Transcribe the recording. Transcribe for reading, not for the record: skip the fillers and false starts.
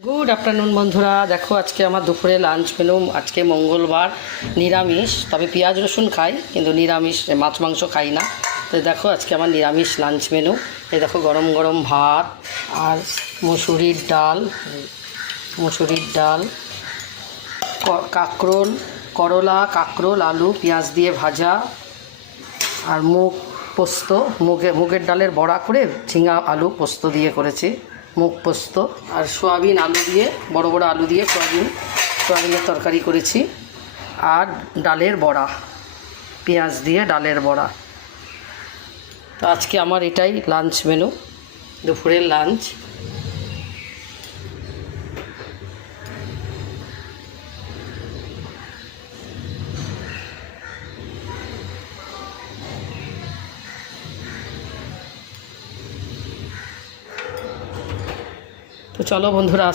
Good afternoon বন্ধুরা, দেখো আজকে আমার দুপুরে লাঞ্চ মেনু। আজকে মঙ্গলবার, নিরামিষ, তবে পেঁয়াজ রসুন খাই কিন্তু নিরামিষ, মাছ মাংস খাই না। তো দেখো আজকে আমার নিরামিষ লাঞ্চ মেনু। এই দেখো গরম গরম ভাত আর মুসুরির ডাল, কাঁকরোল, করলা, কাঁকরোল, আলু পেঁয়াজ দিয়ে ভাজা, আর মুগের ডালের বড়া করে ঝিঙা আলু পোস্ত দিয়ে করেছি, মুগ পোস্ত, আর সোয়াবিন আলু দিয়ে, বড় বড় আলু দিয়ে সোয়াবিনের তরকারি করেছি, আর ডালের বড়া, পেঁয়াজ দিয়ে ডালের বড়া। তো আজকে আমার এটাই লাঞ্চ মেনু, দুপুরের লাঞ্চ। তো চলো বন্ধুরা।